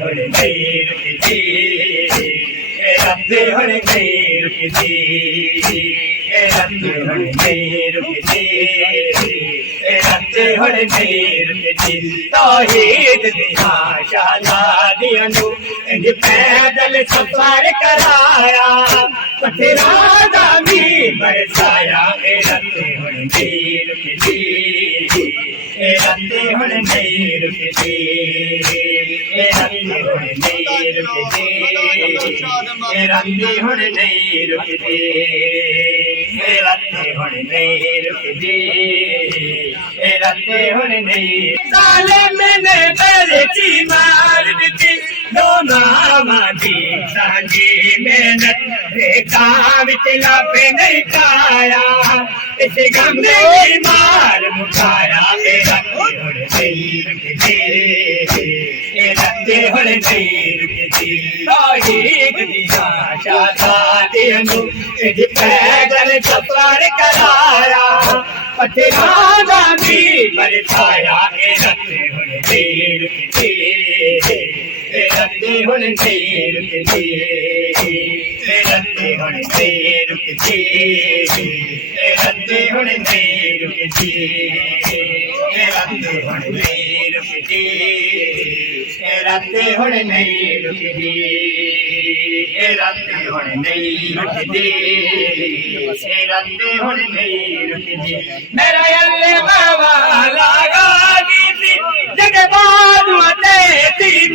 ਹੁਣ ਨਹੀਂ ਰੁਕਦੀ ਰਾਤੇ ਹੁਣ ਨਹੀਂ ਰੁਕਦੀ ਰਾਤੇ ਹੁਣ ਨਹੀਂ ਰੁਕਦੀ ਰਾਤੇ ਹੁਣ ਨਹੀਂ ਰੁਕਦੀ ਤੌਹੀਦ ਦੀਆਂ ਸ਼ਾਦੀਆਂ ਨੂੰ ਇੰਜ ਪੈਦਲ ਸਫ਼ਰ ਕਰਾਇਆ ਪੱਥਰਾਂ ਦਾ ਮੀਂਹ ਬਰਸਾਇਆ ਰਾਤੇ ਹੁਣ ਨਹੀਂ ਰੁਕਦੀ ਰਾਤੇ ਹੁਣ ਨਹੀਂ ਰੁਕਦੀ ਰਾਤੇ ਹੁਣ ਨਹੀਂ ਰੁਕਦੀ ਰਾਤੇ ਹੁਣ ਨਹੀਂ ਰੁਕਦੀ ਰਾਤੇ ਹੁਣ ਨਹੀਂ ਰੁਕਦੀ ਰਾਤੇ ਹੁਣ ਨਹੀਂ ਜ਼ਾਲਿਮ ਨੇ ਬਰਚੀ ਮਾਰ ਦਿੱਤੀ ਦੋਨਾਂ ਦੀ ਸਾਂਝੀ ਮਿਹਨਤ ਰੇਖਾ ਵਿੱਚ ਲਾਪੇ ਨਹੀਂ ਖਾਇਆ ਇਸ ਗਮ ਨੇ ਮਾਰ ਮੁਕਾਇਆ ਰਾਤੇ ਹੁਣ ਨਹੀਂ ਰੁਕਦੀ ਰਾਤੇ ਹੁਣ ਨਹੀਂ ਰੁਕਦੀ ਤੌਹੀਦ ਦੀਆਂ ਸ਼ਾਦੀਆਂ ਨੂੰ ਇੰਜ ਪੈਦਲ ਸਫ਼ਰ ਕਰਾਇਆ ਪੱਥਰਾਂ ਦਾ ਮੀਂਹ ਬਰਸਾਇਆ ਰਾਤੇ ਹੁਣ ਨਹੀਂ ਰੁਕਦੀ ਰਾਤੇ ਹੁਣ ਨਹੀਂ ਰੁਕਦੀ ਰਾਤੇ ਹੁਣ ਨਹੀਂ ਰੁਕਦੀ ਰਾਤੇ ਹੁਣ ਨਹੀਂ ਰੁਕਦੀ ਰਾਤੇ ਹੁਣ ਨਹੀਂ ਰੁਕਦੀ ਰਾਤੇ ਹੁਣ ਨਹੀਂ ਰੁਕਦੀ ਰਾਤੇ ਹੁਣ ਨਹੀਂ ਰੁਕਦੀ ਰਾਤੇ ਹੁਣ ਨਹੀਂ ਰੁਕਦੀ ਮੇਰਾ ਅੱਲਾ ਵਾਲਾ ਗਾਦੀ ਜਗ ਬਾਦ ਤੇ ਤੀ